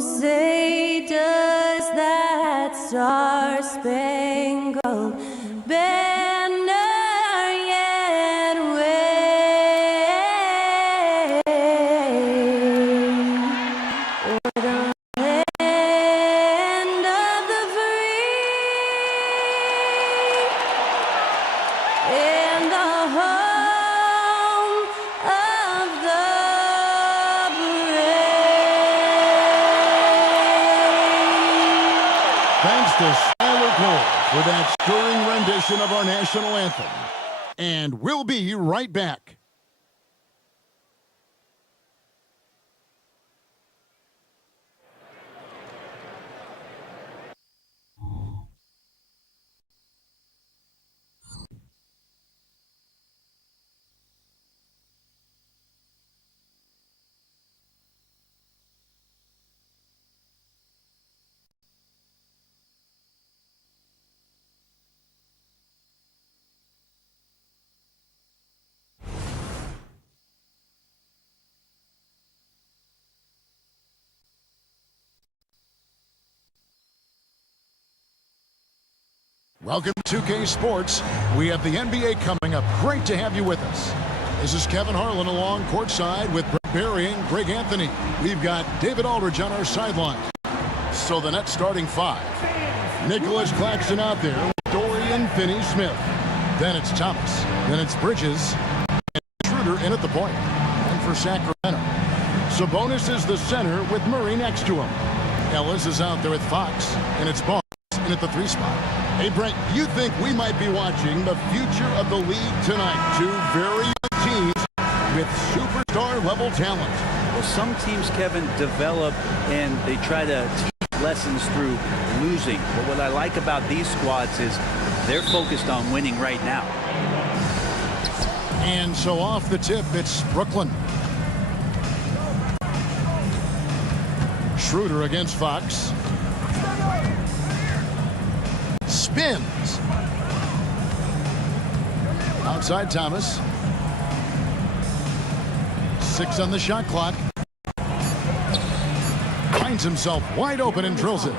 say does that star-spangled banner yet wave o'er the land of the free and the home of the brave. Thanks to Skylar Cole for that stirring rendition of our national anthem. And we'll be right back. Welcome to 2K Sports. We have the NBA coming up. Great to have you with us. This is Kevin Harlan along courtside with Brett Barry and Greg Anthony. We've got David Aldridge on our sideline. So the Nets starting five. Nicholas Claxton out there with Dorian Finney-Smith. Then it's Thomas. Then it's Bridges. And Schroeder in at the point. And for Sacramento, Sabonis is the center with Murray next to him. Ellis is out there with Fox. And it's Barnes in at the 3 spot. Hey, Brent, you think we might be watching the future of the league tonight? Two very young teams with superstar-level talent. Well, some teams, Kevin, develop and they try to teach lessons through losing. But what I like about these squads is they're focused on winning right now. And so off the tip, it's Brooklyn. Schroeder against Fox. Spins. Outside Thomas. 6 on the shot clock. Finds himself wide open and drills it.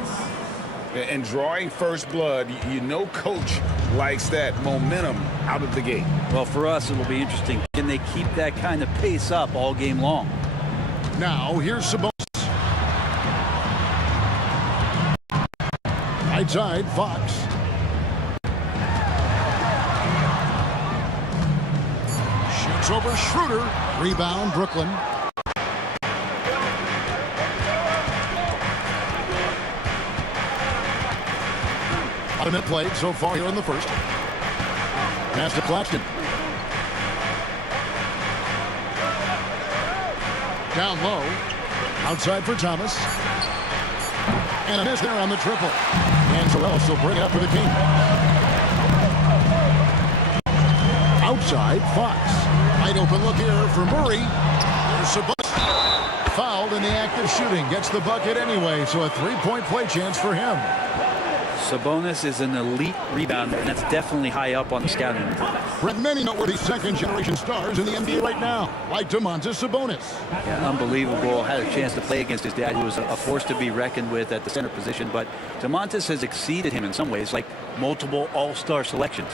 And drawing first blood, you know coach likes that momentum out of the gate. Well, for us, it'll be interesting. Can they keep that kind of pace up all game long? Now, here's Sabonis. Right side, Fox. Shoots over Schroeder. Rebound, Brooklyn. About a minute played so far here in the first. Pass to Claxton. Down low. Outside for Thomas. And a miss there on the triple. And Terrell will bring it up for the King. Outside, Fox. Wide open look here for Murray. There's Sabonis. Fouled in the act of shooting. Gets the bucket anyway, so a 3-point play chance for him. Sabonis is an elite rebounder, and that's definitely high up on the scouting report. Brett, many noteworthy second-generation stars in the NBA right now, like Domantas Sabonis. Yeah, unbelievable. Had a chance to play against his dad, who was a force to be reckoned with at the center position. But Domantas has exceeded him in some ways, like multiple all-star selections.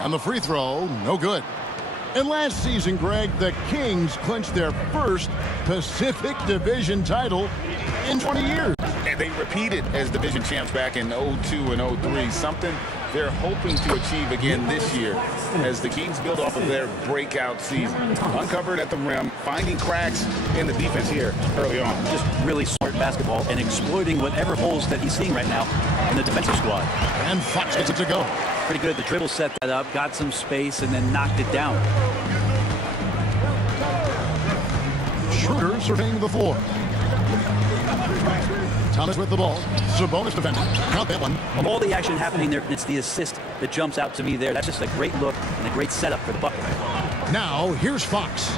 On the free throw, no good. And last season, Greg, the Kings clinched their first Pacific Division title in 20 years. And they repeated as division champs back in 02 and 03, something they're hoping to achieve again this year as the Kings build off of their breakout season. Uncovered at the rim, finding cracks in the defense here early on. Just really smart basketball and exploiting whatever holes that he's seeing right now in the defensive squad. And Fox gets it to go. Pretty good. The dribble set that up, got some space, and then knocked it down. Schroeder surveying the floor. Thomas with the ball. Sabonis defending. Count that one. Of all the action happening there, it's the assist that jumps out to me there. That's just a great look and a great setup for the bucket. Now, here's Fox.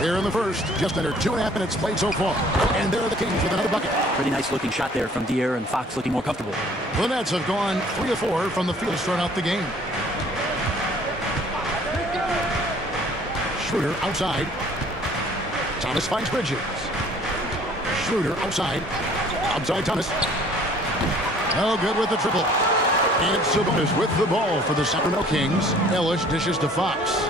Here in the first, just under 2.5 minutes played so far. And there are the Kings with another bucket. Pretty nice looking shot there from De'Aaron Fox, looking more comfortable. The Nets have gone 3 of 4 from the field to start out the game. Schroeder outside. Thomas finds Bridges. Schroeder outside. Outside Thomas. No good with the triple. And Sabonis with the ball for the Sacramento Kings. Ellis dishes to Fox.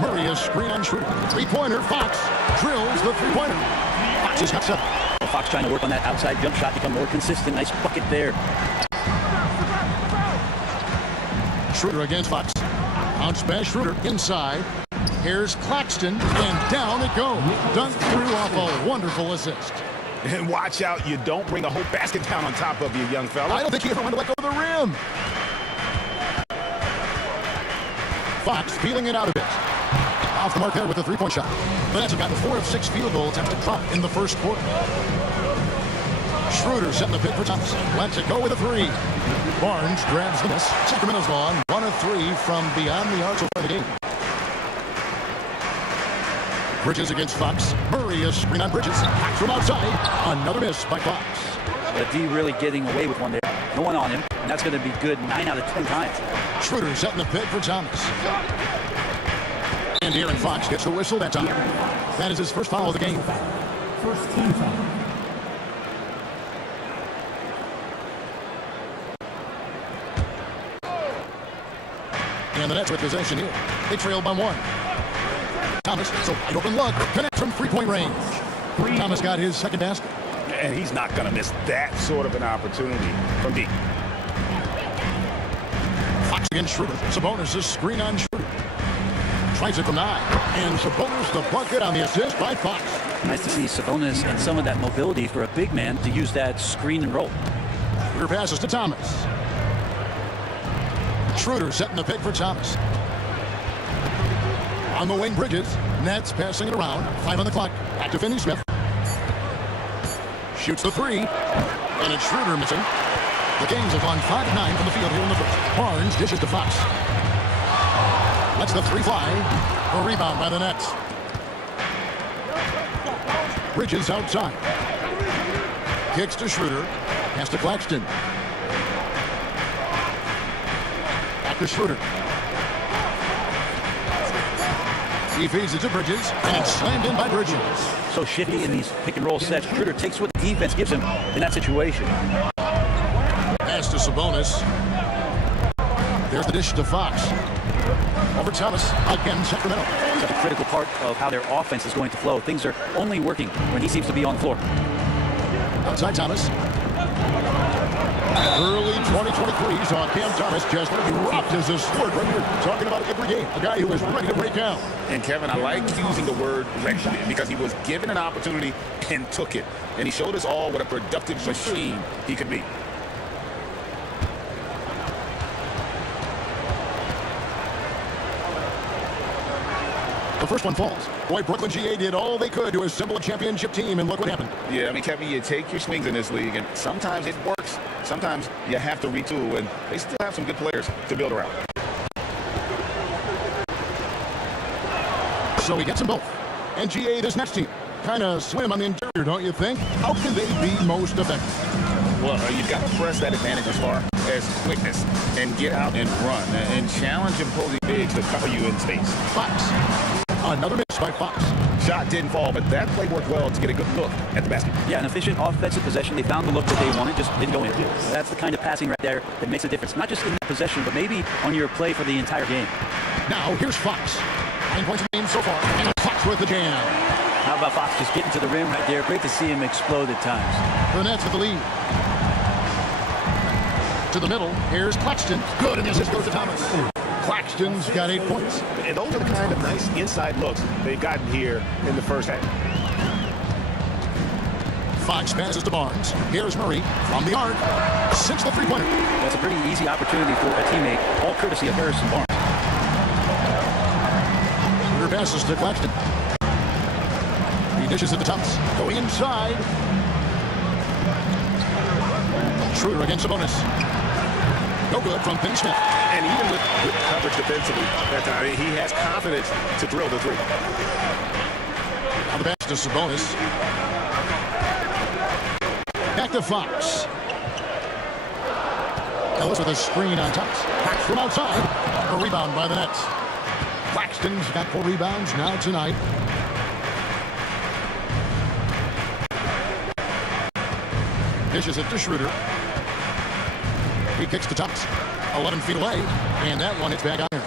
Murray a screen on Schroeder. Three-pointer. Fox drills the three-pointer. Fox has got 7. Well, Fox trying to work on that outside jump shot, become more consistent. Nice bucket there. Schroeder against Fox. Bounce pass Schroeder inside. Here's Claxton, and down it goes. Dunked through off a wonderful assist. And watch out, you don't bring the whole basket down on top of you, young fella. I don't think he ever wanted to let go of the rim. Fox peeling it out a bit. Off the mark there with a three-point shot. The Nets have gotten 4 of 6 field goal attempts to drop in the first quarter. Schroeder setting the pick for Thomas. Lets it go with a 3. Barnes grabs the miss. Sacramento's gone 1 of 3 from beyond the arc so far in the game. Bridges against Fox. Murray a screen on Bridges. Back from outside. Another miss by Fox. But D really getting away with one there. No one on him, and that's going to be good 9 out of 10 times. Schroeder setting the pick for Thomas. And De'Aaron Fox gets the whistle that time. That is his first foul of the game. First team foul. And the Nets with possession here. They trail by 1. Thomas, so wide open look. Connect from three-point range. Thomas got his second basket. And he's not going to miss that sort of an opportunity from deep. Fox against Schroeder. Sabonis is screen on Schroeder. Tries it from 9. And Sabonis the bucket on the assist by Fox. Nice to see Sabonis and some of that mobility for a big man to use that screen and roll. Schroeder passes to Thomas. Schroeder setting the pick for Thomas. On the wing, Bridges. Nets passing it around. 5 on the clock. Back to Finney-Smith. Shoots the 3. And it's Schroeder missing. The Kings have gone 5 of 9 from the field here in the first. Barnes dishes to Fox. Lets the 3 fly. A rebound by the Nets. Bridges outside. Kicks to Schroeder. Pass to Claxton. Back to Schroeder. He feeds it to Bridges, and it's slammed in by Bridges. So shifty in these pick and roll sets. Schroeder takes what the defense gives him in that situation. Pass to Sabonis. There's the dish to Fox. Over Thomas, again Sacramento. Such a critical part of how their offense is going to flow. Things are only working when he seems to be on the floor. Outside Thomas. Early 2023 saw Cam Thomas just dropped as a sport right here. Talking about every game. A guy who was ready to break out. And Kevin, I like using the word ready because he was given an opportunity and took it. And he showed us all what a productive machine he could be. The first one falls. Boy, Brooklyn GA did all they could to assemble a championship team, and look what happened. Yeah, I mean, Kevin, you take your swings in this league, and sometimes it works. Sometimes you have to retool, and they still have some good players to build around. So he gets them both. And GA, this next team, kind of slim on the interior, don't you think? How can they be most effective? Well, you've got to press that advantage as far as quickness and get out and run and challenge opposing bigs to cover you in space. Fox. Another miss by Fox. Shot didn't fall, but that play worked well to get a good look at the basket. Yeah, an efficient offensive possession. They found the look that they wanted, just didn't go in. That's the kind of passing right there that makes a difference. Not just in the possession, but maybe on your play for the entire game. Now, here's Fox. 9 points in the game so far, and Fox with the jam. How about Fox just getting to the rim right there? Great to see him explode at times. The Nets with the lead. To the middle, here's Claxton. Good, and the assist goes to Thomas. Claxton's got 8 points. And those are the kind of nice inside looks they've gotten here in the first half. Fox passes to Barnes. Here's Murray from the arc. Sinks the three-pointer. That's a pretty easy opportunity for a teammate, all courtesy of Harrison Barnes. Schroeder passes to Claxton. He dishes it to Thomas. Going inside. Schroeder against Sabonis. No good from Finney-Smith. And even with good coverage defensively, that time, he has confidence to drill the three. Now the pass to Sabonis. Back to Fox. Ellis with a screen on top. Back from outside. A rebound by the Nets. Claxton's got 4 rebounds now tonight. Dishes it to Schroeder. He kicks to Thomas. 11 feet away. And that one hits back iron.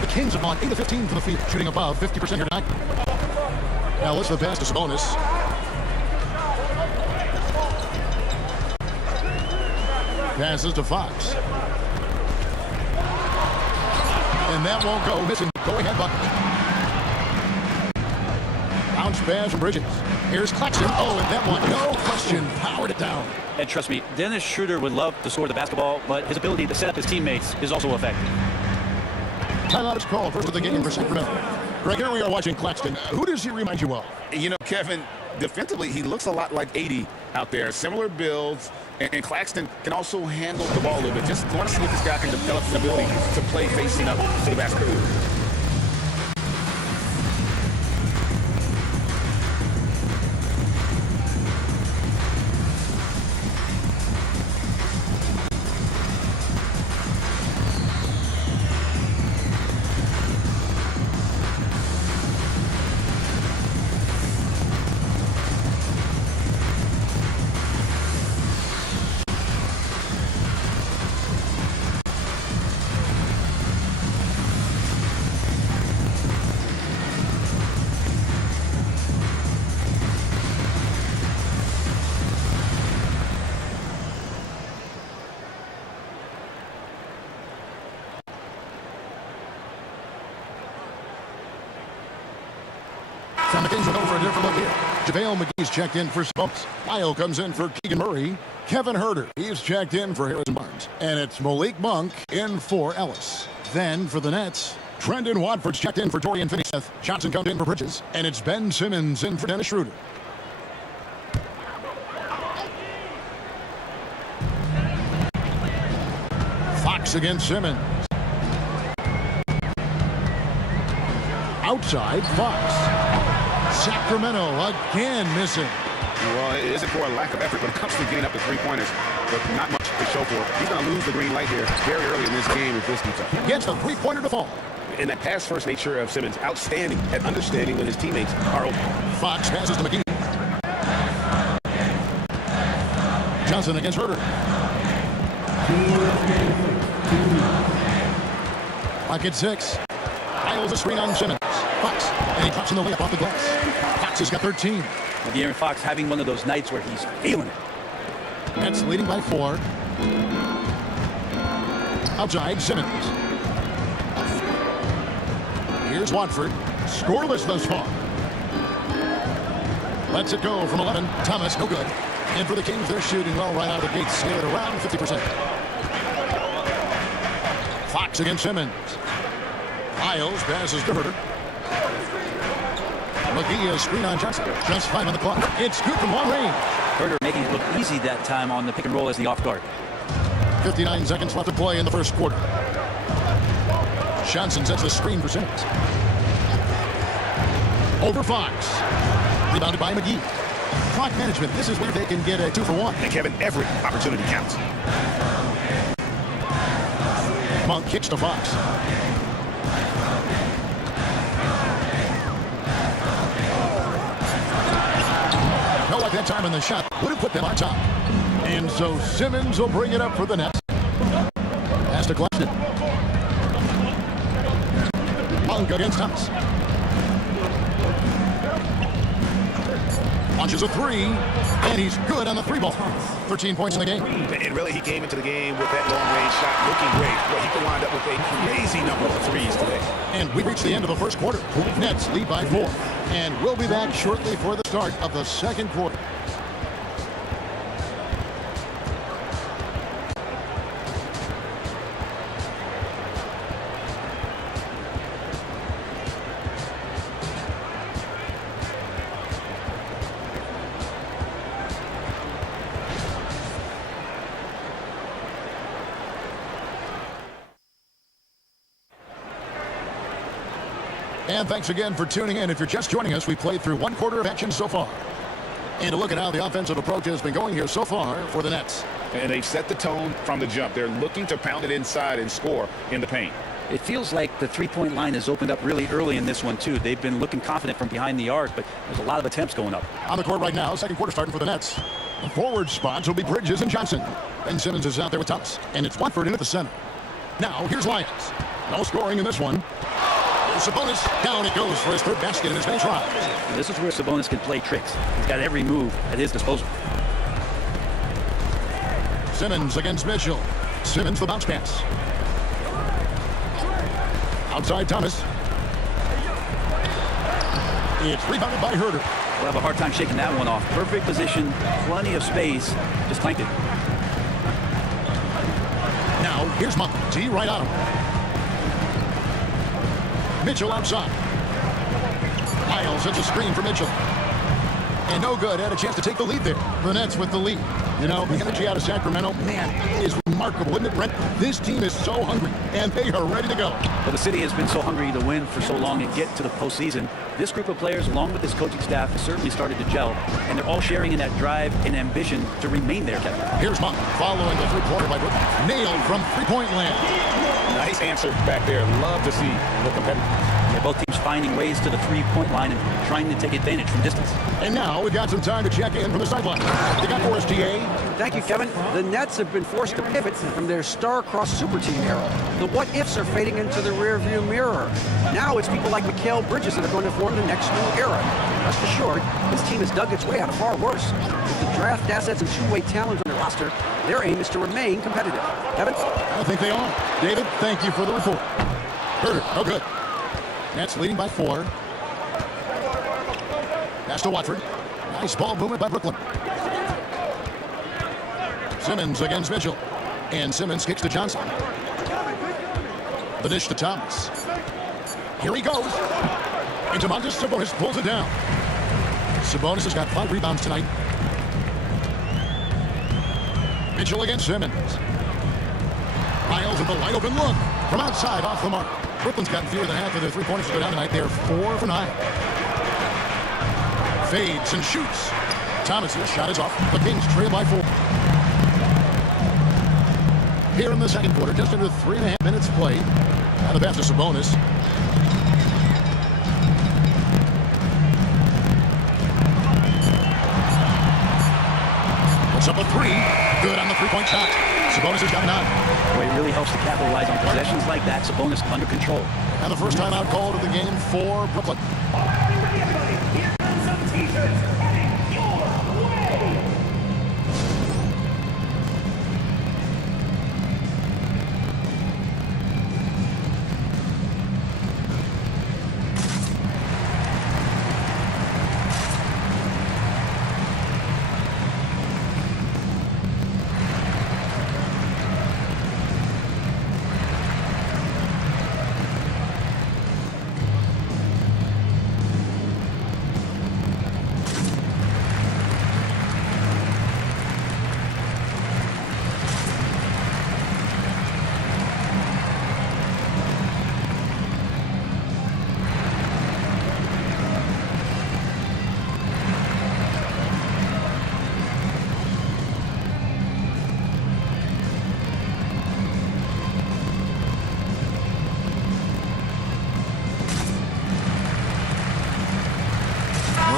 The Kings have gone 8 of 15 from the field, shooting above 50% here tonight. Ellis the pass to Sabonis. Passes to Fox. And that won't go. Missing. Go ahead, bucket. Bounce pass from Bridges. Here's Claxton. Oh, and that one, no question, powered it down. And trust me, Dennis Schroeder would love to score the basketball, but his ability to set up his teammates is also effective. Timeout is called. First of the game for Sacramento. Greg, here we are watching Claxton. Who does he remind you of? You know, Kevin, defensively, he looks a lot like 80 out there. Similar builds, and Claxton can also handle the ball a little bit. Just want to see if this guy can develop the ability to play facing up to the basket. From the Kings will go for a different look here. JaVale McGee's checked in for Smokes. Lyle comes in for Keegan Murray. Kevin Herter, he's checked in for Harrison Barnes. And it's Malik Monk in for Ellis. Then for the Nets, Trendon Watford's checked in for Dorian Finney-Smith. Johnson comes in for Bridges. And it's Ben Simmons in for Dennis Schroeder. Fox against Simmons. Outside, Fox. Sacramento again missing. Well, it isn't for a lack of effort when it comes to getting up the three-pointers, but not much to show for it. He's going to lose the green light here very early in this game if this keeps up. Gets the three-pointer to fall. And that pass-first nature of Simmons, outstanding at understanding when his teammates are open. Fox passes to McGee. Johnson against Herter. Clock at 6. Isles a screen on Simmons. Fox, and he drops in the layup off the glass. Fox has got 13. And De'Aaron Fox having one of those nights where he's feeling it. Nets leading by 4. Outside, Simmons. Here's Watford. Scoreless thus far. Lets it go from 11. Thomas, no good. And for the Kings, they're shooting well right out of the gates. They're at around 50%. Fox against Simmons. Isles passes to Herter. McGee is screen on Johnson. Just 5 on the clock. It's good from long range. Herter making it look easy that time on the pick and roll as the off guard. 59 seconds left to play in the first quarter. Johnson sets the screen for Simmons. Over Fox. Rebounded by McGee. Clock management. This is where they can get a 2-for-1. And Kevin, every opportunity counts. Monk kicks to Fox. Felt like that time in the shot would have put them on top. And so Simmons will bring it up for the Nets. Has to Claxton. Monk against Thomas. Launches a 3, and he's good on the 3-ball. 13 points in the game. And really, he came into the game with that long-range shot looking great. Well, he could wind up with a crazy number of threes today. And we reached the end of the first quarter. Nets lead by 4. And we'll be back shortly for the start of the second quarter. And thanks again for tuning in. If you're just joining us, we played through one quarter of action so far. And a look at how the offensive approach has been going here so far for the Nets. And they've set the tone from the jump. They're looking to pound it inside and score in the paint. It feels like the three-point line has opened up really early in this one, too. They've been looking confident from behind the arc, but there's a lot of attempts going up. On the court right now, second quarter starting for the Nets. The forward spots will be Bridges and Johnson. Ben Simmons is out there with Thomas. And it's Watford in at the center. Now, here's Lyons. No scoring in this one. Here's Sabonis. Down it goes for his third basket in his bench ride. This is where Sabonis can play tricks. He's got every move at his disposal. Simmons against Mitchell. Simmons the bounce pass. Outside Thomas. It's rebounded by Herter. We'll have a hard time shaking that one off. Perfect position, plenty of space. Just clanked it. Now, here's Monk. T right on him. Mitchell outside. Miles hits a screen for Mitchell. And no good. Had a chance to take the lead there. The Nets with the lead. You know, the energy out of Sacramento, man, it is remarkable, isn't it, Brent? This team is so hungry, and they are ready to go. Well, the city has been so hungry to win for so long and get to the postseason. This group of players, along with this coaching staff, has certainly started to gel, and they're all sharing in that drive and ambition to remain there, Kevin. Here's Monk following the three-pointer by Brooklyn. Nailed from three-point land. Nice answer back there. Love to see the competitive. Yeah, both teams finding ways to the three-point line and trying to take advantage from distance. And now we've got some time to check in from the sideline. They got for us, TA. Thank you, Kevin. The Nets have been forced to pivot from their star-crossed super team era. The what-ifs are fading into the rearview mirror. Now it's people like Mikal Bridges that are going to form the next new era. Rest assured, this team has dug its way out of far worse. With the draft assets and two-way talent on their roster, their aim is to remain competitive. Kevin? I think they are. David, thank you for the report. Herter, no good. Nets leading by 4. Pass to Watford. Nice ball movement by Brooklyn. Simmons against Mitchell. And Simmons kicks to Johnson. The dish to Thomas. Here he goes. And Domantas Sabonis pulls it down. Sabonis has got 5 rebounds tonight. Mitchell against Simmons. Miles with the wide open look. From outside, off the mark. Brooklyn's gotten fewer than half of their three-pointers to go down tonight. They're 4 for 9. Fades and shoots. Thomas's shot is off. The Kings trail by 4. Here in the second quarter, just under 3.5 minutes played. Now the pass to Sabonis. Puts up a 3. Good on the three-point shot. Sabonis has got 9. Boy, it really helps to capitalize on possessions like that. Sabonis under control. And the first timeout called of the game for Brooklyn.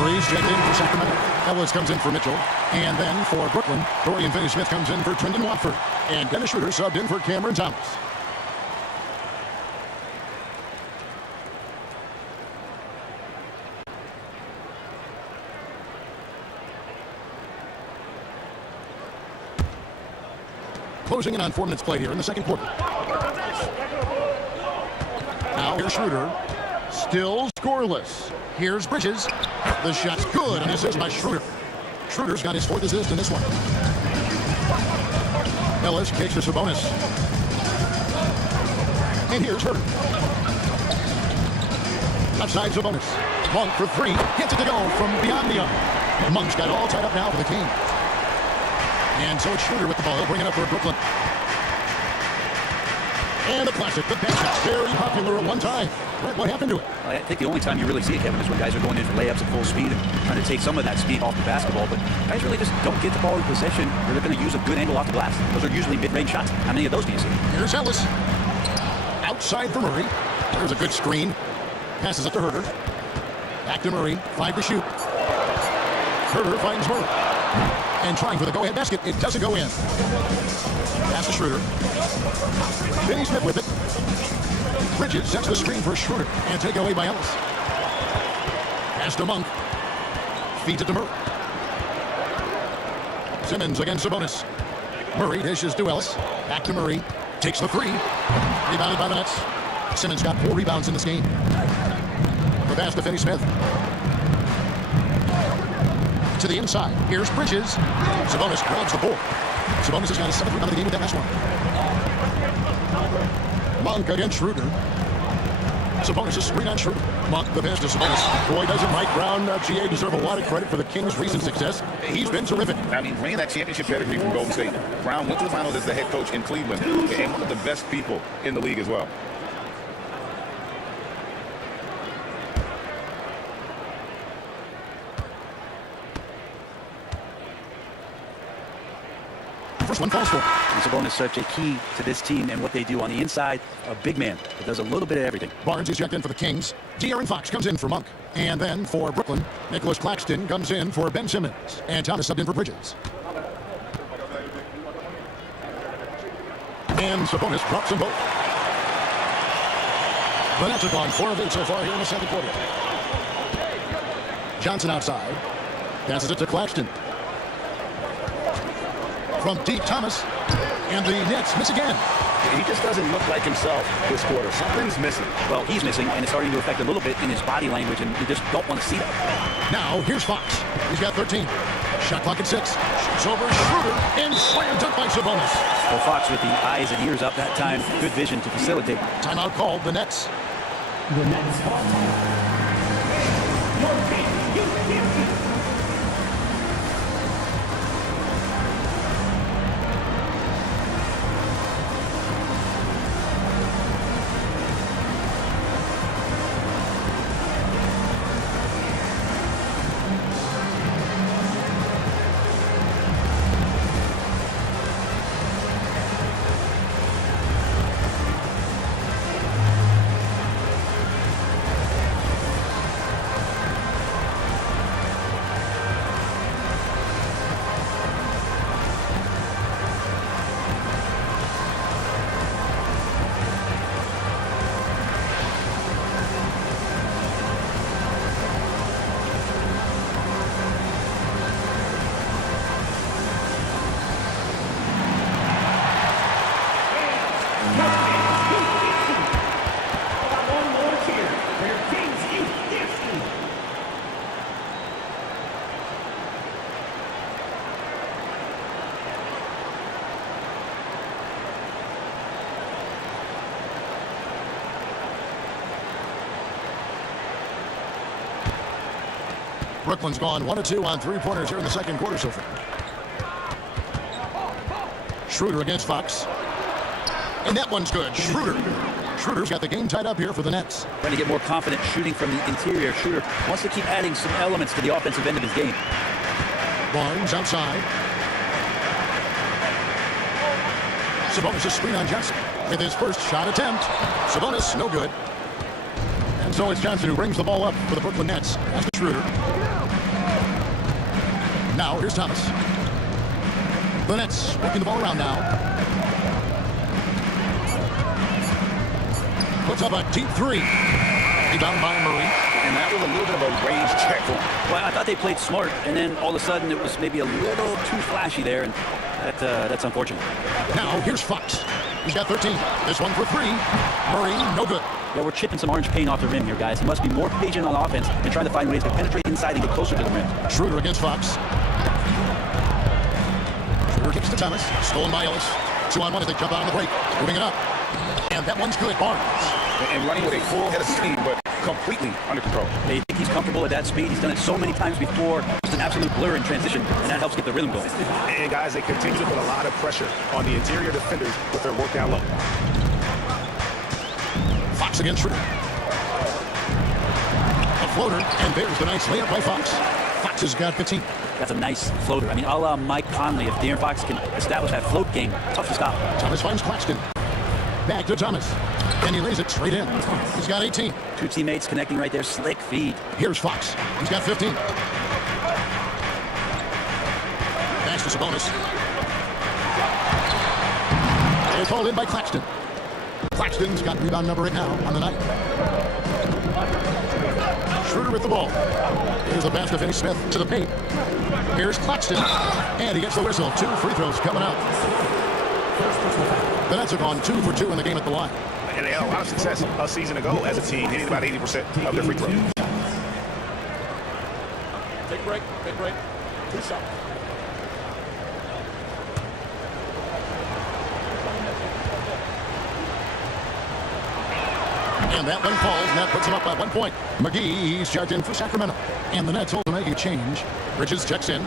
Murray's checked in for Sacramento. Ellis comes in for Mitchell. And then for Brooklyn, Dorian Finney-Smith comes in for Trendon Watford. And Dennis Schroeder subbed in for Cameron Thomas. Closing in on 4 minutes played here in the second quarter. Now here's Schroeder. Still scoreless. Here's Bridges. The shot's good, and assist by Schroeder. Schroeder's got his 4th assist in this one. Ellis kicks to Sabonis. And here's Herter. Outside Sabonis. Monk for 3. Gets it to go from beyond the arc. Monk's got it all tied up now for the Kings. And so it's Schroeder with the ball. He'll bring it up for Brooklyn. And the classic, the bench shot, very popular at one time. Right, what happened to it? I think the only time you really see it, Kevin, is when guys are going in for layups at full speed and trying to take some of that speed off the basketball. But guys really just don't get the ball in possession, or they're going to use a good angle off the glass. Those are usually mid-range shots. How many of those do you see? Here's Ellis. Outside for Murray. There's a good screen. Passes it to Herter. Back to Murray. 5 to shoot. Herter finds Murray. And trying for the go-ahead basket. It doesn't go in. Pass to Schroeder. Finney Smith with it. Bridges sets the screen for Schroeder. And taken away by Ellis. Pass to Monk. Feeds it to Murray. Simmons against Sabonis. Murray dishes to Ellis. Back to Murray. Takes the 3. Rebounded by the Nets. Simmons got 4 rebounds in this game. The pass to Finney Smith. To the inside. Here's Bridges. Sabonis grabs the board. Sabonis has got his 7th rebound of the game with that last one. Monk against Schroeder. Sabonis is screen on Schroeder. Monk, the pass to Sabonis. Boy, doesn't Mike Brown, GA, deserve a lot of credit for the Kings' recent success. He's been terrific. I mean, bringing that championship pedigree from Golden State. Brown went to the finals as the head coach in Cleveland and one of the best people in the league as well. First one falls for. And Sabonis is such a key to this team and what they do on the inside. A big man that does a little bit of everything. Barnes is checked in for the Kings. De'Aaron Fox comes in for Monk. And then for Brooklyn, Nicholas Claxton comes in for Ben Simmons. And Thomas subbed in for Bridges. And Sabonis drops them both. The Nets have gone 4 of 8 so far here in the second quarter. Johnson outside. Passes it to Claxton. From deep, Thomas. And the Nets miss again. He just doesn't look like himself this quarter. Something's missing. Well, he's missing, and it's starting to affect a little bit in his body language, and you just don't want to see that. Now, here's Fox. He's got 13. Shot clock at 6. Shoots over Schroeder. And slam dunk by Sabonis. Well, Fox with the eyes and ears up that time. Good vision to facilitate. Timeout called. The Nets. The Nets are your team, you champion. Brooklyn's gone 1 of 2 on 3-pointers here in the second quarter so far. Schroeder against Fox. And that one's good. Schroeder's got the game tied up here for the Nets. Trying to get more confident shooting from the interior. Schroeder wants to keep adding some elements to the offensive end of his game. Barnes outside. Sabonis' screen on Johnson with his first shot attempt. Sabonis, no good. And so it's Johnson who brings the ball up for the Brooklyn Nets. That's the Schroeder. Now here's Thomas. The Nets working the ball around now. Puts up a deep 3. Rebound by Murray. And that was a little bit of a range check for him. Well, I thought they played smart, and then all of a sudden it was maybe a little too flashy there, and that's unfortunate. Now here's Fox. He's got 13. This one for 3. Murray, no good. Well, we're chipping some orange paint off the rim here, guys. He must be more patient on offense and trying to find ways to penetrate inside and get closer to the rim. Schroeder against Fox. Schroeder kicks to Thomas. Stolen by Ellis. 2-on-1 as they jump out on the break. Moving it up. And that one's good. Barnes. And running with a full head of steam, but completely under control. They think he's comfortable at that speed. He's done it so many times before. Just an absolute blur in transition, and that helps get the rhythm going. And guys, they continue to put a lot of pressure on the interior defenders with their work down low. Fox against Schroeder. A floater, and there's the nice layup by Fox. Fox has got 15. That's a nice floater. I mean, a la Mike Conley, if De'Aaron Fox can establish that float game, tough to stop. Thomas finds Claxton. Back to Thomas. And he lays it straight in. He's got 18. Two teammates connecting right there. Slick feed. Here's Fox. He's got 15. Pass to Sabonis. It's hauled in by Claxton. Claxton's got rebound number 8 now on the night. Schroeder with the ball. Here's the pass to Finney-Smith to the paint. Here's Claxton. And he gets the whistle. 2 free throws coming out. The Nets have gone 2 for 2 in the game at the line. And they had a lot of success a season ago as a team, hitting about 80% of their free throws. Big break. 2 shots. And that one falls, and that puts him up by 1 point. McGee, he's charged in for Sacramento. And the Nets hold to make a change. Bridges checks in.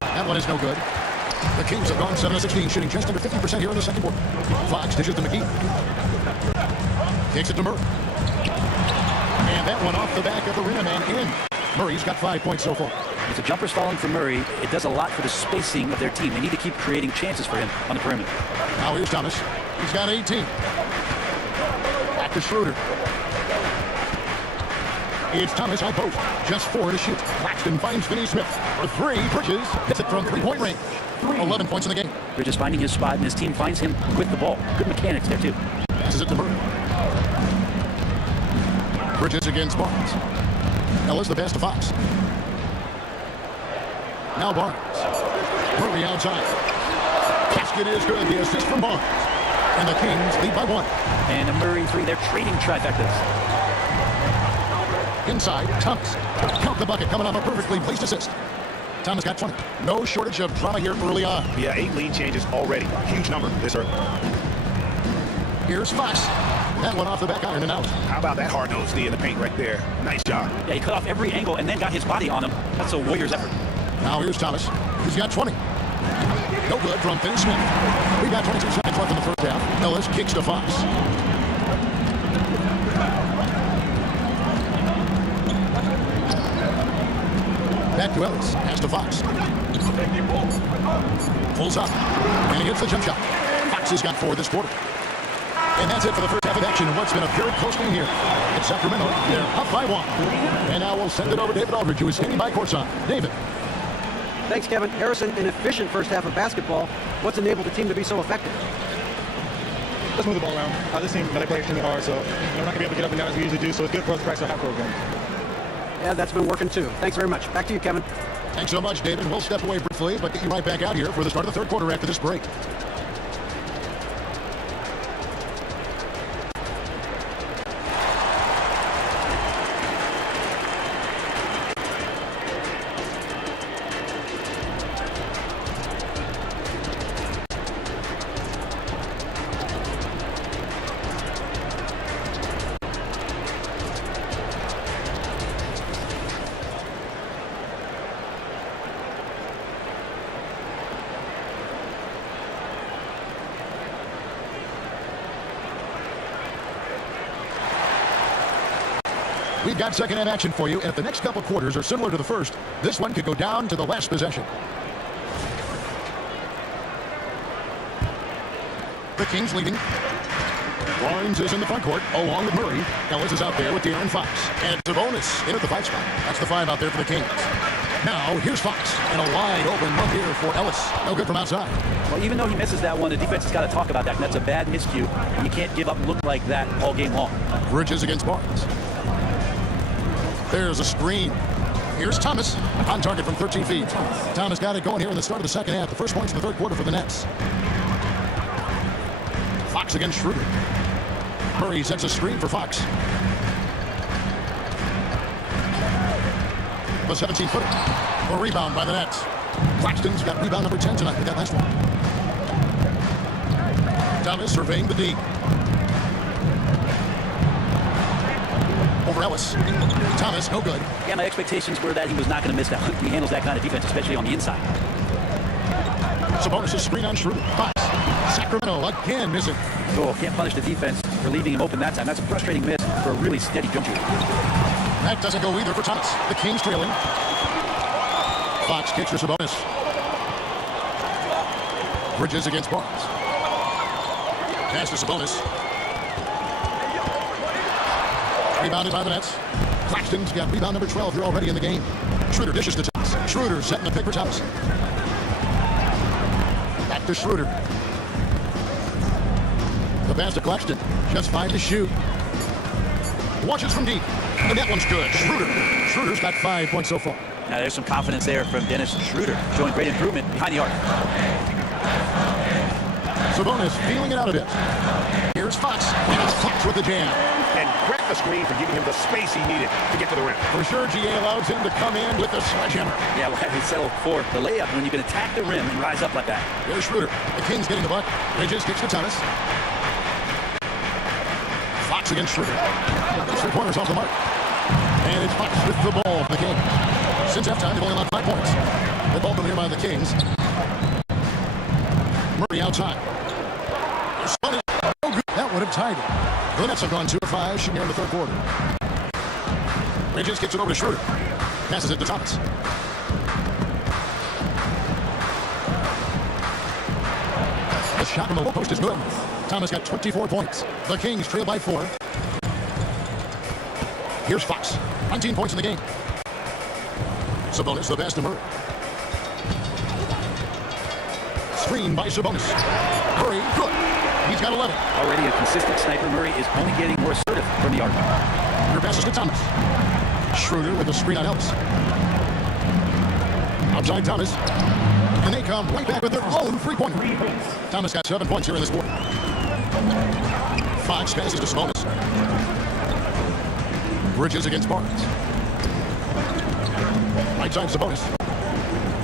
That one is no good. The Kings have gone 7 of 16, shooting just under 50% here in the second quarter. Fox dishes to McGee. Takes it to Murray. And that one off the back of the rim and in. Murray's got 5 points so far. If the jumper's falling for Murray, it does a lot for the spacing of their team. They need to keep creating chances for him on the perimeter. Now here's Thomas. He's got 18. Back to Schroeder. It's Thomas on post. Just 4 to shoot. Claxton finds Finney-Smith for 3. Bridges hits it from 3-point range. 11 points in the game. Bridges finding his spot, and his team finds him with the ball. Good mechanics there, too. Passes it to Murray. Bridges against Barnes. Ellis the pass to Fox. Now Barnes. Murray outside. Basket is good. The assist from Barnes. And the Kings lead by 1. And a Murray 3. They're trading trifectas. Inside, Thomas. Count the bucket coming off a perfectly placed assist. Thomas got 20. No shortage of drama here early on. Yeah, 8 lead changes already. Huge number this early. Here's Fox. That one off the back iron and out. How about that hard-nosed D in the paint right there? Nice job. Yeah, he cut off every angle and then got his body on him. That's a Warriors effort. Now here's Thomas. He's got 20. No good from Finney-Smith. We got 22 seconds left in the first half. Ellis kicks to Fox. Back to Ellis. Pass to Fox. Pulls up. And he hits the jump shot. Fox has got 4 this quarter. And that's it for the first half of action in what's been a very close game here. It's Sacramento. They're up by 1. And now we'll send it over to David Aldridge, who is standing by courtside. David. Thanks, Kevin. Harrison, an efficient first half of basketball. What's enabled the team to be so effective? Let's move the ball around. This team, they play extremely hard, so we're not going to be able to get up and down as we usually do, so it's good for us to practice our half-court game. Yeah, that's been working too. Thanks very much. Back to you, Kevin. Thanks so much, David. We'll step away briefly, but get you right back out here for the start of the third quarter after this break. We've got second half action for you, and if the next couple quarters are similar to the first, this one could go down to the last possession. The Kings leading. Barnes is in the front court, along with Murray. Ellis is out there with De'Aaron Fox. And Sabonis in at the 5 spot. That's the 5 out there for the Kings. Now, here's Fox, and a wide open look here for Ellis. No good from outside. Well, even though he misses that one, the defense has got to talk about that, and that's a bad miscue. And you can't give up look like that all game long. Bridges against Barnes. There's a screen. Here's Thomas on target from 13 feet. Thomas got it going here in the start of the second half. The first points in the third quarter for the Nets. Fox against Schroeder. Murray sets a screen for Fox. The 17-footer. A rebound by the Nets. Claxton's got rebound number 10 tonight with that last one. Thomas surveying the D. Over Ellis. Thomas, no good. Yeah, my expectations were that he was not going to miss that one. He handles that kind of defense, especially on the inside. Sabonis' screen on Schroeder. Fox. Sacramento again missing. Oh, can't punish the defense for leaving him open that time. That's a frustrating miss for a really steady jump shooter. That doesn't go either for Thomas. The Kings trailing. Fox kicks for Sabonis. Bridges against Barnes. Pass to Sabonis. Rebounded by the Nets. Claxton's got rebound number 12 here already in the game. Schroeder dishes to Thomas. Schroeder setting the pick for Thomas. Back to Schroeder. The pass to Claxton. Just 5 to shoot. Watches from deep. And that one's good. Schroeder. Schroeder's got 5 points so far. Now there's some confidence there from Dennis Schroeder, showing great improvement behind the arc. Sabonis feeling it out a bit. Here's Fox. And it's Fox with the jam. And credit the screen for giving him the space he needed to get to the rim. For sure, GA allows him to come in with the sledgehammer. Yeah, well, they settle for the layup when you can attack the rim and rise up like that. Here's Schroeder. The Kings getting the buck. Bridges kicks to Thomas. Fox against Schroeder. 3 pointers off the mark. And it's Fox with the ball for the Kings. Since halftime, they've only allowed 5 points. The ball from here by the Kings. Murray outside. That would have tied it. The Nets have gone 2 of 5, shooting here in the third quarter. Bridges kicks it over to Schroeder. Passes it to Thomas. The shot from the low post is good. Thomas got 24 points. The Kings trail by 4. Here's Fox. 19 points in the game. Sabonis, the pass to Murray. Screen by Sabonis. Murray, good. He's got 11. Already a consistent sniper, Murray is only getting more assertive from the arc. Your passes to Thomas. Schroeder with the screen on Ellis. Outside Thomas. And they come right back with their own three-pointer. Thomas got 7 points here in this quarter. Fox passes to Sabonis. Bridges against Barnes. Right side Sabonis.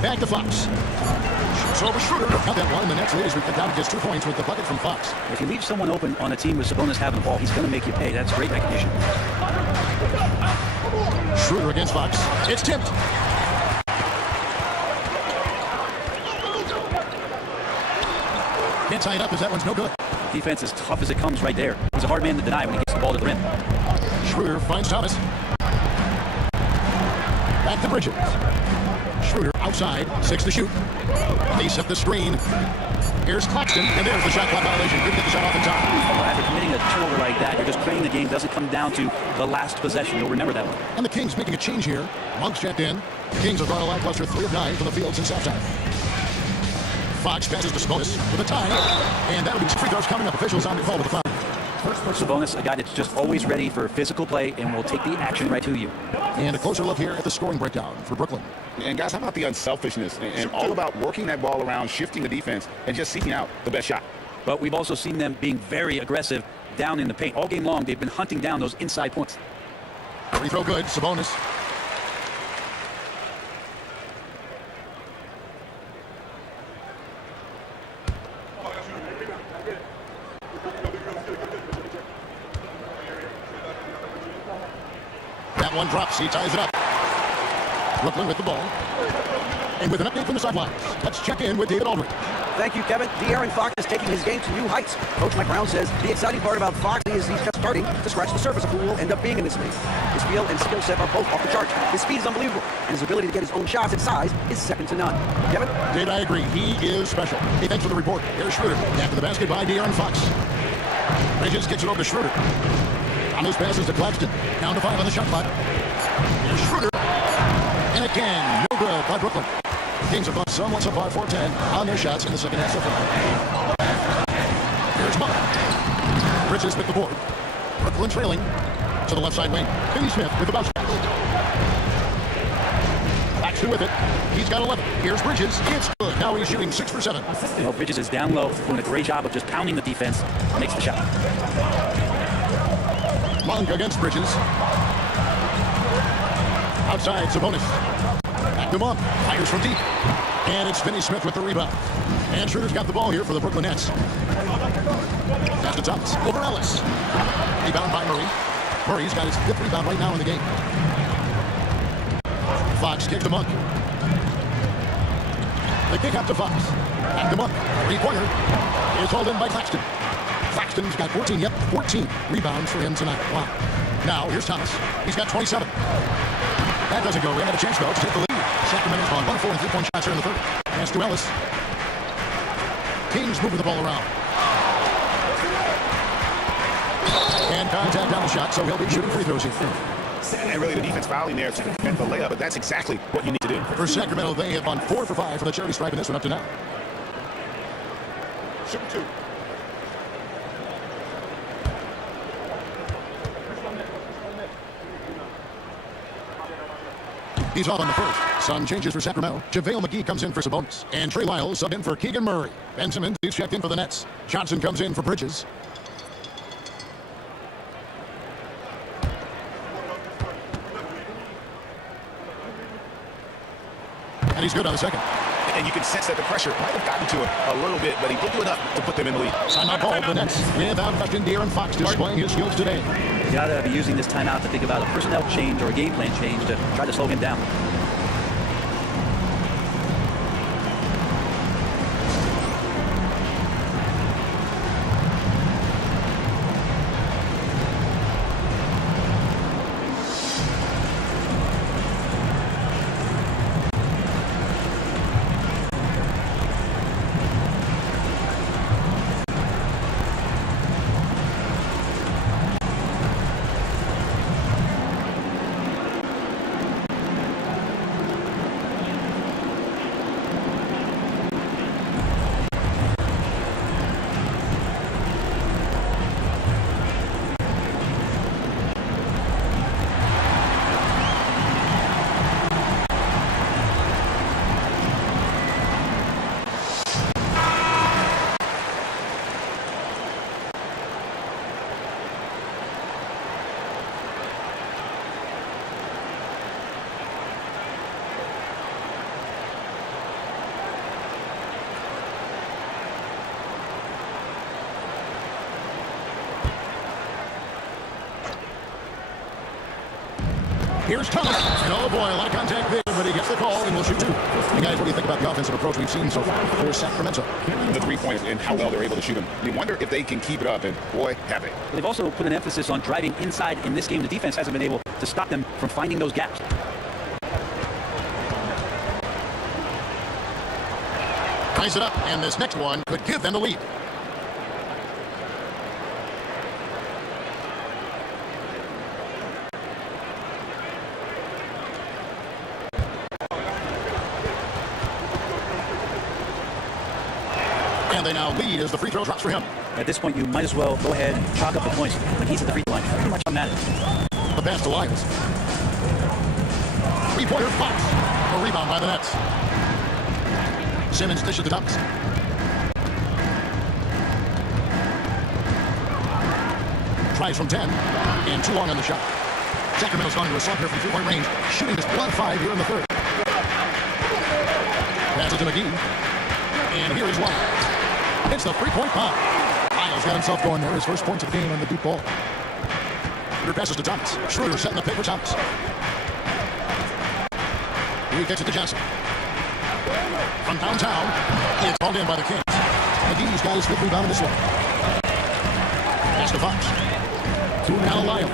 Back to Fox. Shoots over Schroeder. Got that one in the Nets lead as we cut down to just 2 points with the bucket from Fox. If you leave someone open on a team with Sabonis having the ball, he's going to make you pay. That's great recognition. Schroeder against Fox. It's tipped. Can't tie it up as that one's no good. Defense is tough as it comes right there. He's a hard man to deny when he gets the ball to the rim. Schroeder finds Thomas. Back to Bridges. Schroeder outside, 6 to shoot. They set the screen. Here's Claxton, and there's the shot clock violation. Couldn't get the shot off in time. Well, after committing a turnover like that, you're just praying the game doesn't come down to the last possession. You'll remember that one. And the Kings making a change here. Monk's checked in. Kings have gone a lackluster 3 of 9 from the field since halftime. Fox passes to Sabonis with a tie. And that'll be 2 free throws coming up. Officials on the call with the foul. Sabonis, a guy that's just always ready for physical play and will take the action right to you. And a closer look here at the scoring breakdown for Brooklyn. And guys, how about the unselfishness and all about working that ball around, shifting the defense, and just seeking out the best shot? But we've also seen them being very aggressive down in the paint. All game long, they've been hunting down those inside points. Free throw good, Sabonis. That one drops, he ties it up. Brooklyn with the ball. And with an update from the sidelines, let's check in with David Aldridge. Thank you, Kevin. De'Aaron Fox is taking his game to new heights. Coach Mike Brown says the exciting part about Fox is he's just starting to scratch the surface of who will end up being in this league. His feel and skill set are both off the charts. His speed is unbelievable, and his ability to get his own shots and size is second to none. Kevin? David, I agree. He is special. Hey, thanks for the report. Here's Schroeder. After the basket by De'Aaron Fox. Bridges gets it over to Schroeder. Thomas passes to Claxton. Down to 5 on the shot clock. Here's Schroeder. And again, no good by Brooklyn. Kings have gone somewhat subpar 4-10 on their shots in the second half so far. Here's Monk. Bridges with the board. Brooklyn trailing to the left side lane. Finney Smith with the bounce pass. Claxton with it. He's got 11. Here's Bridges. It's good. Now he's shooting 6 for 7. You know, Bridges is down low, doing a great job of just pounding the defense. Makes the shot. Monk against Bridges. Outside, Sabonis. Back to Monk. Fires from deep. And it's Finney Smith with the rebound. And Schroeder's got the ball here for the Brooklyn Nets. Pass to Thomas. Over Ellis. Rebound by Murray. Murray's got his 5th rebound right now in the game. Fox kicks to Monk. The kick out to Fox. Back to Monk. 3-pointer is hauled in by Claxton. Claxton's got 14. Yep, 14 rebounds for him tonight. Wow. Now, here's Thomas. He's got 27. That doesn't go. We have a chance, though, to take the lead. Sacramento's gone 1 4 and 3-point shots here in the third. Pass to Ellis. Kings moving the ball around. And contact on the shot, so he'll be shooting free throws here. And really the defense fouling there to prevent the layup, but that's exactly what you need to do. For Sacramento, they have gone 4 for 5 from the charity stripe in this one up to now. Shoot 2. He's off on the first. Some changes for Sacramento. JaVale McGee comes in for Sabonis. And Trey Lyles sub in for Keegan Murray. Ben Simmons is checked in for the Nets. Johnson comes in for Bridges. And he's good on the second. And you can sense that the pressure might have gotten to him a little bit, but he did do enough to put them in the lead. Timeout called the Nets. Without question, De'Aaron Fox displaying his skills today. You gotta be using this timeout to think about a personnel change or a game plan change to try to slow him down. Here's Thomas. And oh boy, a lot of contact there, but he gets the call and will shoot 2. Hey guys, what do you think about the offensive approach we've seen so far for Sacramento? The 3-pointers and how well they're able to shoot them. You wonder if they can keep it up, and boy, have they. But they've also put an emphasis on driving inside in this game. The defense hasn't been able to stop them from finding those gaps. Ties it up, and this next one could give them the lead. And they now lead as the free throw drops for him. At this point, you might as well go ahead and chalk up the points when he's at the free throw line. Pretty much automatic. The pass to Lyles. 3-pointer Fox. A rebound by the Nets. Simmons dishes to Thomas. Tries from 10. And too long on the shot. Sacramento's gone to a slump here from 3-point range. Shooting just 1-5 here in the third. Passes to McGee. And here is Lyles. It's the 3-point bomb. Lyles got himself going there. His first points of the game on the deep ball. Schroeder passes to Thomas. Schroeder setting the pick for Thomas. He kicks it to Johnson. From downtown, it's called in by the Kings. McGee's got his 5th rebound in this one. Pass to Fox. To now Lyles.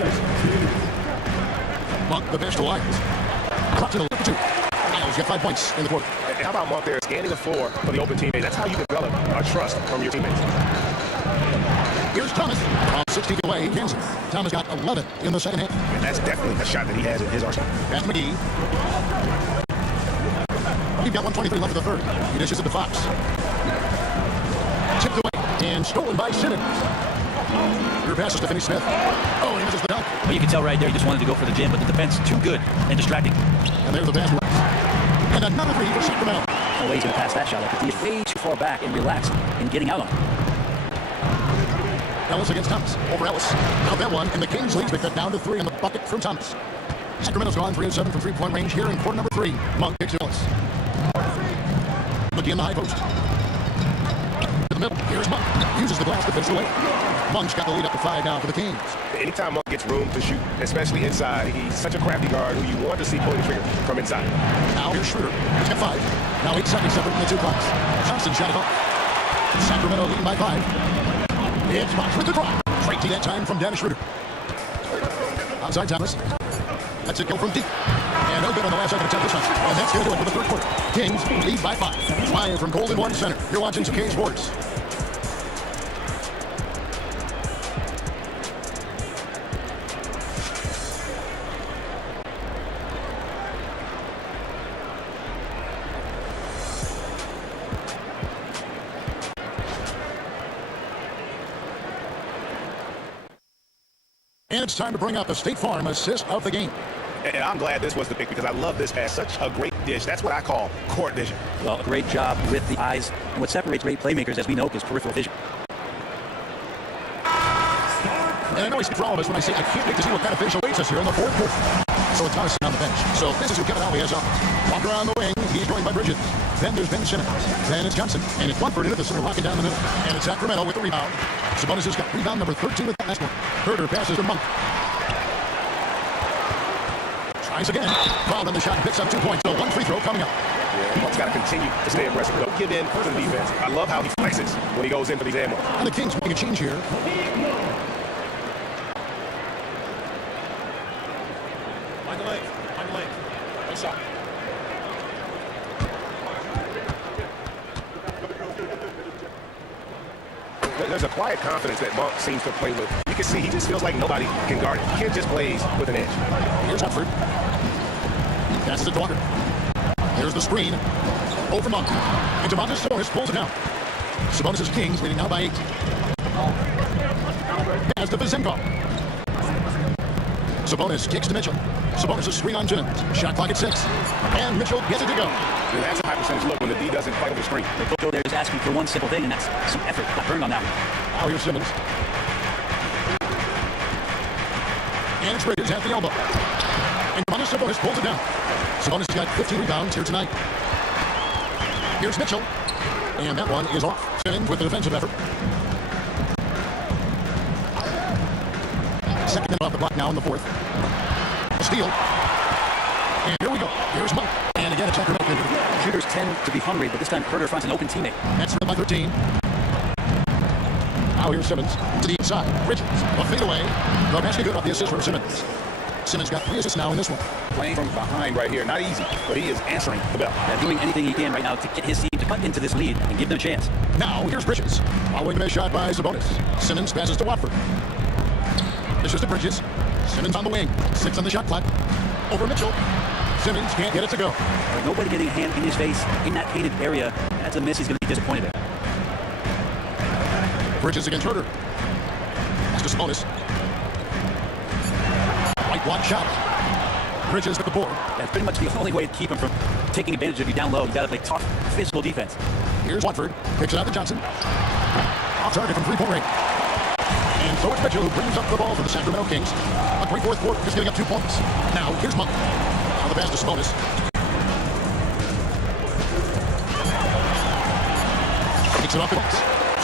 Monk, the pass to Lyles. Drops it a little 2. Lyles got 5 points in the quarter. How about Monk there scanning the floor for the open teammate? That's how you develop a trust from your teammates. Here's Thomas. From 60 feet away, Kansas. Thomas got 11 in the second half. And that's definitely a shot that he has in his arsenal. Pass to McGee. He's got 1:23 left of the third. He dishes it to Fox. Tipped away and stolen by Simmons. Your passes to Finney Smith. Oh, he misses the dunk. Well, you can tell right there he just wanted to go for the jam, but the defense too good and distracting. And there's the pass. And another 3 for Sacramento. No way he's going to pass that shot. Like he's way too far back and relaxed in getting out on it. Ellis against Thomas. Over Ellis. Now that one, and the Kings lead. They cut down to 3 in the bucket from Thomas. Sacramento's gone 3 of 7 from 3-point range here in quarter number 3. Monk kicks to Ellis. McGee in the high post. To the middle. Here's Monk. Uses the glass to finish the lane. Monk's got the lead up to 5 now for the Kings. Anytime Monk gets room to shoot, especially inside, he's such a crafty guard who you want to see pulling the trigger from inside. Now here's Schroeder. He's got 5. Now 8 seconds separate from the 2 clocks. Johnson shot it off. Sacramento leading by 5. It's Monk's with the drive. Straight to that time from Dennis Schroeder. Outside Thomas. That's a kill from deep. And no good on the last second attempt this time. And that's going to do it for the third quarter. Kings lead by 5. Live from Golden One Center. You're watching some K Sports. And it's time to bring out the State Farm assist of the game. And I'm glad this was the pick because I love this pass. Such a great dish. That's what I call court vision. Well, a great job with the eyes. And what separates great playmakers, as we know, is peripheral vision. And I know I speak for all of us when I say I can't wait to see what kind of finish awaits us here in the fourth quarter. So it's Thomas on the bench. So this is who Kevin Ollie has up. Walker on the wing. He's joined by Bridges. Then there's Ben Simmons. Then it's Johnson. And it's Watford into the center, locking down the middle. And it's Sacramento with the rebound. Sabonis has got rebound number 13 with that last one. Herder passes to Monk. Tries again. Fouled on the shot. Picks up 2 points. So 1 free throw coming up. Yeah, Monk's got to continue to stay aggressive. Don't give in for the defense. I love how he flexes when he goes in for these ammo. And the Kings making a change here. There's a quiet confidence that Monk seems to play with. You can see he just feels like nobody can guard him. He kid just plays with an edge. Here's Watford. Passes it to Walker. Here's the screen. Over Monk. And Domantas Sabonis pulls it down. Sabonis' Kings leading now by 8. Pass to Vizenkov. Sabonis kicks to Mitchell. Sabonis' screen on Jennings. Shot clock at 6. And Mitchell gets it to go. And that's a high percentage look when the D doesn't fight with the screen. The coach there is asking for one simple thing, and that's some effort. Got burned on that one. Now here's Simmons. And it's Bridges at the elbow. And Domantas Sabonis pulls it down. Sabonis has got 15 rebounds here tonight. Here's Mitchell. And that one is off. Simmons with the defensive effort. Second minute off the clock now in the fourth. A steal. And here we go. Here's Monk. And again, a Sacramento. Shooters tend to be hungry, but this time Herder finds an open teammate. That's by 13. Now here's Simmons to the inside. Bridges. A fadeaway. The basket good off the assist from Simmons. Simmons got 3 assists now in this one. Playing from behind right here. Not easy, but he is answering the bell. Doing anything he can right now to get his team to cut into this lead and give them a chance. Now here's Bridges. Following the missed shot by Sabonis. Simmons passes to Watford. This is to Bridges. Simmons on the wing. 6 on the shot clock. Over Mitchell. Simmons can't get it to go. Nobody getting a hand in his face in that painted area. That's a miss he's going to be disappointed at. Bridges against Herder. That's to Sabonis. White block shot. Bridges with the board. That's pretty much the only way to keep him from taking advantage of you down low. You got to play tough, physical defense. Here's Watford. Picks it out to Johnson. Off target from 3-point range. And so it's Mitchell who brings up the ball for the Sacramento Kings. A great fourth quarter, just getting up 2 points. Now here's Monk. Now the pass to Sabonis. Takes it off the box.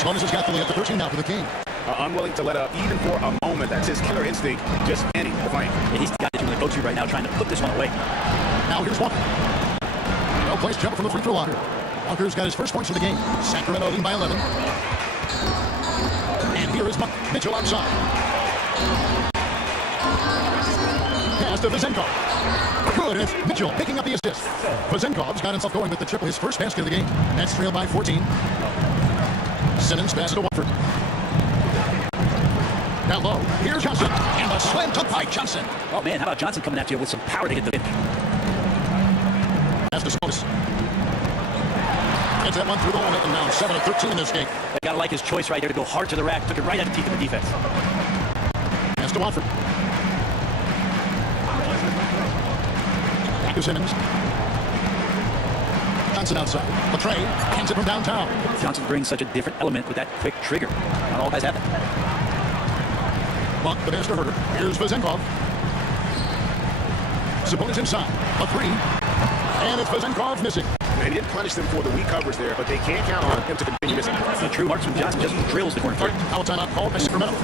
Sabonis has got the lead up to 13 now for the Kings. Unwilling to let up even for a moment. That's his killer instinct. Just standing the flame. And he's the guy that you want to go to right now, trying to put this one away. Now here's Walker. No place jump from the free throw line. Walker's got his first points of the game. Sacramento leading by 11. And here is Monk. Mitchell outside. Pass to Vizenkov. Good, and it's Mitchell picking up the assist. Vizenkov's got himself going with the triple, his first basket of the game. That's trailed by 14. Simmons passes to Watford. Now low. Here's Johnson. And a slam dunk by Johnson. Oh, man, how about Johnson coming at you with some power to hit the finish? Pass to Sabonis. Gets that one through the limit, and now 7 of 13 in this game. I gotta like his choice right here to go hard to the rack. Took it right at the teeth of the defense. Pass to Watford. Back to Simmons. Johnson outside. Latray hands it from downtown. Johnson brings such a different element with that quick trigger. Not all guys have it. Monk, the pass to Herder. Here's Vizenkov. Sabonis inside. A 3. And it's Vizenkov missing. And he didn't punish them for the weak coverage there, but they can't count on him to continue missing. The true marksman Johnson just drills the corner three. Foul timeout called by Sacramento.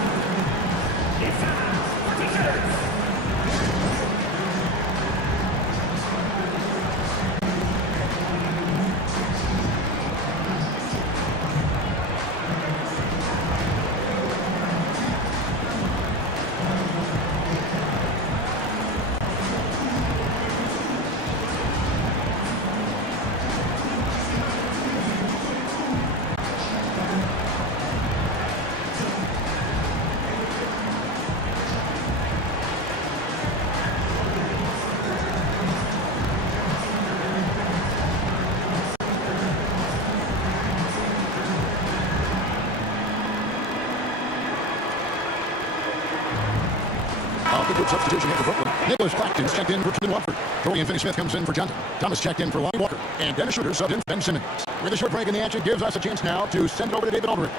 Good substitution here for Brooklyn. Nicholas Clacton's checked in for Trent Watford. Dorian Finney-Smith comes in for Johnson. Thomas checked in for Lonnie Walker. And Dennis Schroeder subbed in for Ben Simmons. With a short break in the action, gives us a chance now to send it over to David Aldridge.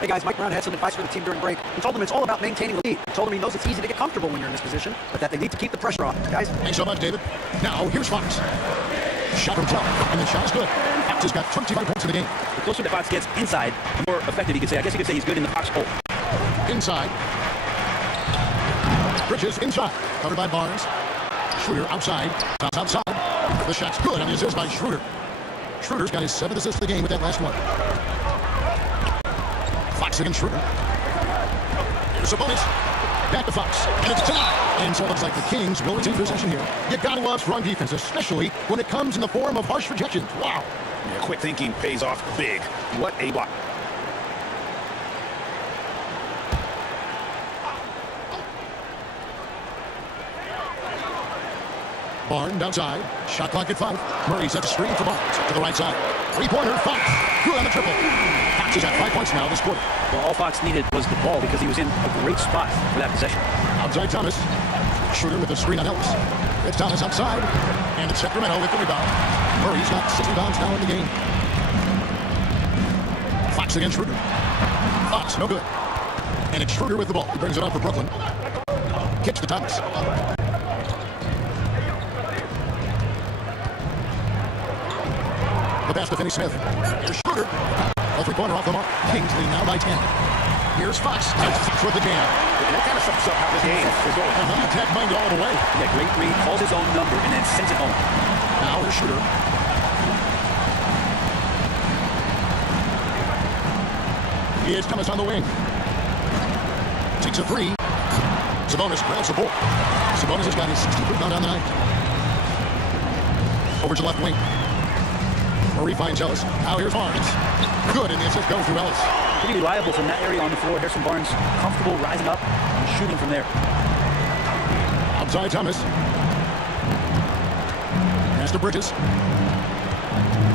Hey guys, Mike Brown had some advice for the team during break. He told them it's all about maintaining the lead. He told them he knows it's easy to get comfortable when you're in this position, but that they need to keep the pressure on. Guys? Thanks so much, David. Now, here's Fox. Shot from 12, and the shot is good. Fox has got 25 points in the game. The closer the Fox gets inside, the more effective he could say. I guess you could say he's good in the Fox hole. Inside. Bridges inside. Covered by Barnes. Schroeder outside. Tops outside. The shot's good on the assist by Schroeder. Schroeder's got his 7th assist of the game with that last one. Fox against Schroeder. Here's Sabonis. Back to Fox. And it's tonight. And so it looks like the Kings will retain possession here. You gotta love strong defense, especially when it comes in the form of harsh rejections. Wow. Yeah, quick thinking pays off big. What a block. Barnes outside. Shot clock at 5. Murray sets a screen for Barnes. To the right side. Three-pointer. Fox. Good on the triple. Fox is at 5 points now this quarter. Well, all Fox needed was the ball because he was in a great spot for that possession. Outside Thomas. Schroeder with the screen on Ellis. It's Thomas outside. And it's Sacramento with the rebound. Murray's got 6 rebounds now in the game. Fox against Schroeder. Fox, no good. And it's Schroeder with the ball. He brings it up for Brooklyn. Kicks to Thomas. The pass to Finney-Smith. Here's Schroeder. A three-pointer off the mark. Kings lead now by 10. Here's Fox. And Fox with the jam. And that kind of sums up how the game is going. Attack mind all the way. Yeah, great read, calls his own number, and then sends it home. Now here's Schroeder. Here's Thomas on the wing. Takes a three. Sabonis grabs the ball. Sabonis has got his 60th rebound on the night. Over to left wing. Murray finds Ellis. Now here's Barnes. Good, and the assist goes to Ellis. Pretty reliable from that area on the floor. Harrison Barnes comfortable rising up and shooting from there. Outside Thomas. Pass to Bridges.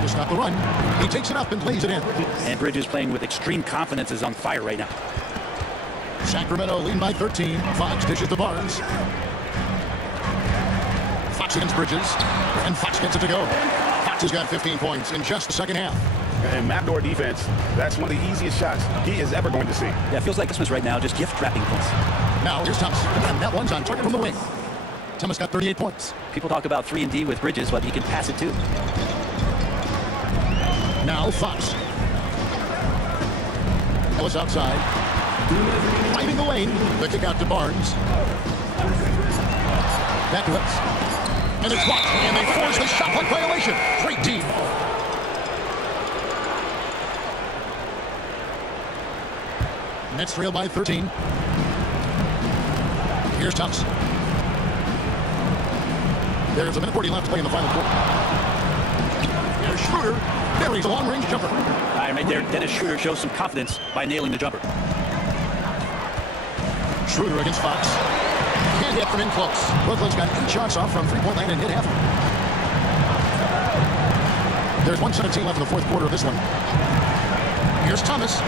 To stop the run. He takes it up and plays it in. And Bridges playing with extreme confidence is on fire right now. Sacramento leading by 13. Fox dishes to Barnes. Fox against Bridges. And Fox gets it to go. Fox has got 15 points in just the second half. And backdoor defense, that's one of the easiest shots he is ever going to see. Yeah, it feels like Christmas right now, just gift wrapping points. Now here's Thomas. And that one's on target from the wing. Thomas got 38 points. People talk about 3-and-D with Bridges, but he can pass it too. Now Fox. Ellis outside. Finding the lane. The kick out to Barnes. Back to Ellis. And it's blocked. And they force the shot clock violation. Great team. Nets trail by 13. Here's Thomas. There's a minute 40 left to play in the final quarter. Here's Schroeder. Buries a long-range jumper. Right there, Dennis Schroeder shows some confidence by nailing the jumper. Schroeder against Fox. Can't hit from in close. Brooklyn's got 8 shots off from three-point line and hit half. There's 1:17 left in the fourth quarter of this one. Here's Thomas.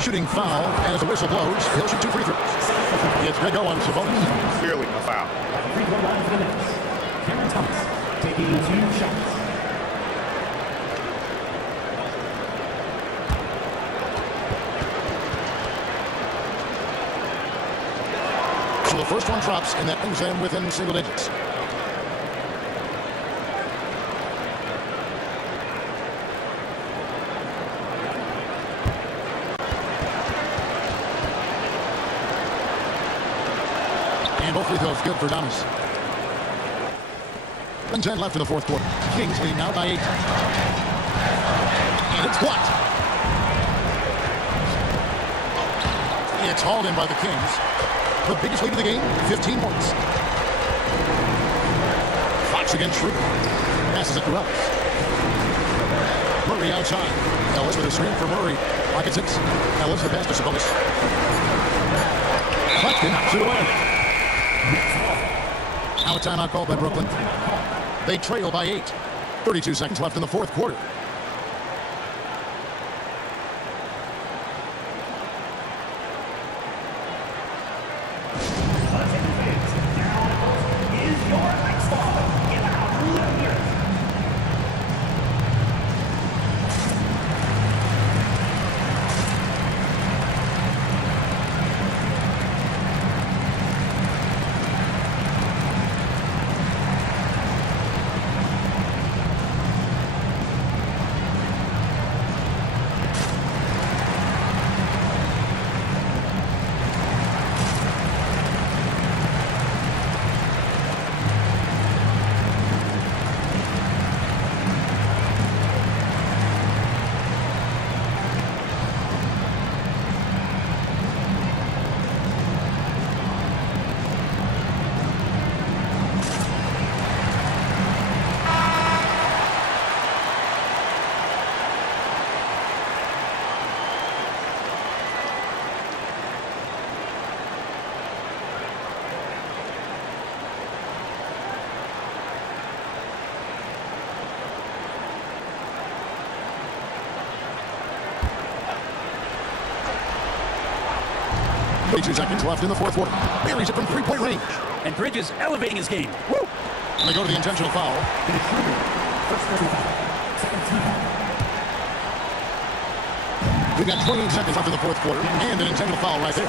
Shooting foul as the whistle blows. He'll shoot 2 free throws. It's good go on Sabonis. Clearly a foul. Free throw line for the Nets. Cameron Thomas taking 2 shots. So the first one drops, and that brings them within single digits. And both free throws good for Thomas. 1:10 left in the fourth quarter. Kings lead now by 8. And it's blocked. It's hauled in by the Kings. The biggest lead of the game, 15 points. Fox against Schroeder. Passes it to Ellis. Murray outside. Ellis with a screen for Murray. Pocket 6. Ellis the pass to Sabonis. Claxton knocks it away. Now a timeout called by Brooklyn. They trail by 8. 32 seconds left in the fourth quarter. Two seconds left in the fourth quarter. Buries it from three-point range. And Bridges elevating his game. Woo! And they go to the intentional foul. We've got 28 seconds left in the fourth quarter, and an intentional foul right there.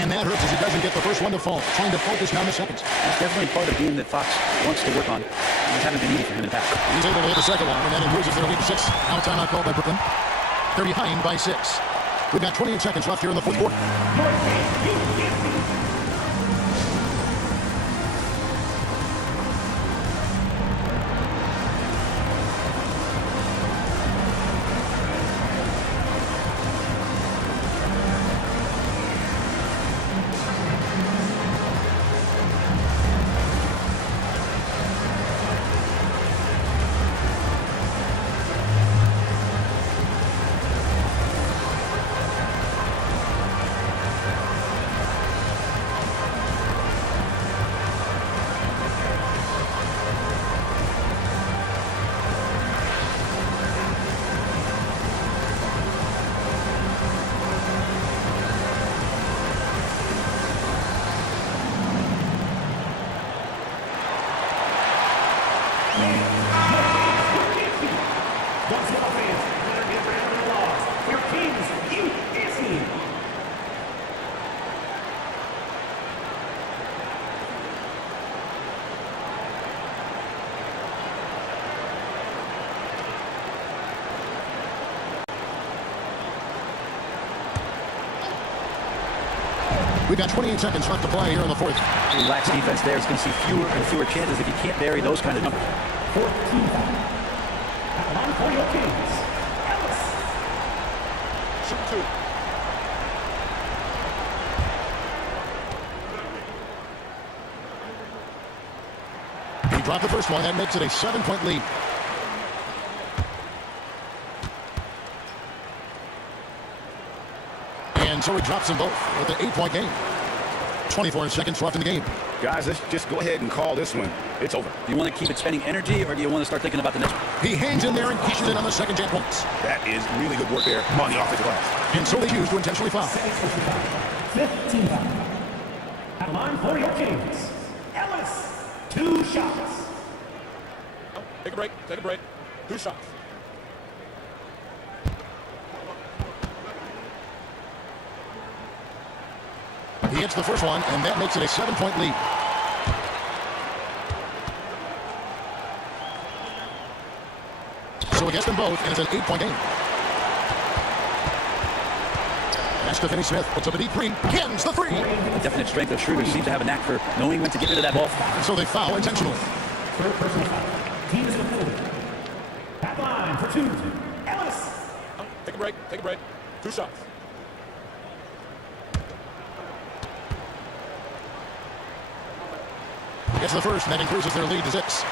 And that hurts as he doesn't get the first one to fall. Trying to focus down the seconds. It's definitely part of the game that Fox wants to work on. It hasn't been easy for him in the past. He's able to hit the second one, and that improves their lead to 6. Now timeout called by Brooklyn. They're behind by 6. We've got 28 seconds left here in the fourth quarter. We've got 28 seconds left to play here in the fourth. Relaxed defense there is going to see fewer and fewer chances if you can't bury those kind of numbers. 14 foul. Line for your Kings. Ellis. Shoot 2. He dropped the first one. That makes it a 7-point lead. And so he drops them both with an 8-point game. 24 seconds left in the game. Guys, let's just go ahead and call this one. It's over. Do you want to keep expending energy, or do you want to start thinking about the next one? He hangs in there and keeps it on the second 10 points. That is really good work there on the offensive glass. And so they choose to intentionally foul. 15 foul. At the line for your Kings. Ellis. 2 shots. Take a break. Take a break. 2 shots. He hits the first one, and that makes it a 7-point lead. against them both, and it's an 8-point game. That's to Finney Smith. Puts up a deep three. Cans the three. A definite strength of Schroeder. Seems to have a knack for knowing when to get rid of that ball. And so they foul intentionally. Third personal foul. Team is completed. At line for two. Ellis. Take a break. Take a break. 2 shots. Gets the first, and that increases their lead to 6.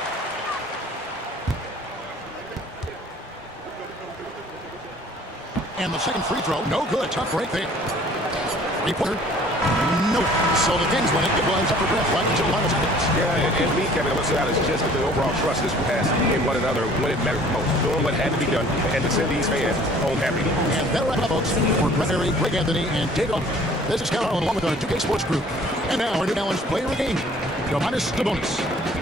And the second free throw, no good. Tough break there. Three-pointer, no. So the Kings win it. It was up for grabs right until final seconds. Yeah, and me, Kevin, what's out is just the overall trust this has in one another when it mattered most. Doing what had to be done and to send these fans home happy. And that'll wrap it up, folks. For Brett Berry, Greg Anthony, and David Allen. This is Kevin Harlan along with our 2K Sports Group. And now our New Balance player of the game, Domantas Sabonis.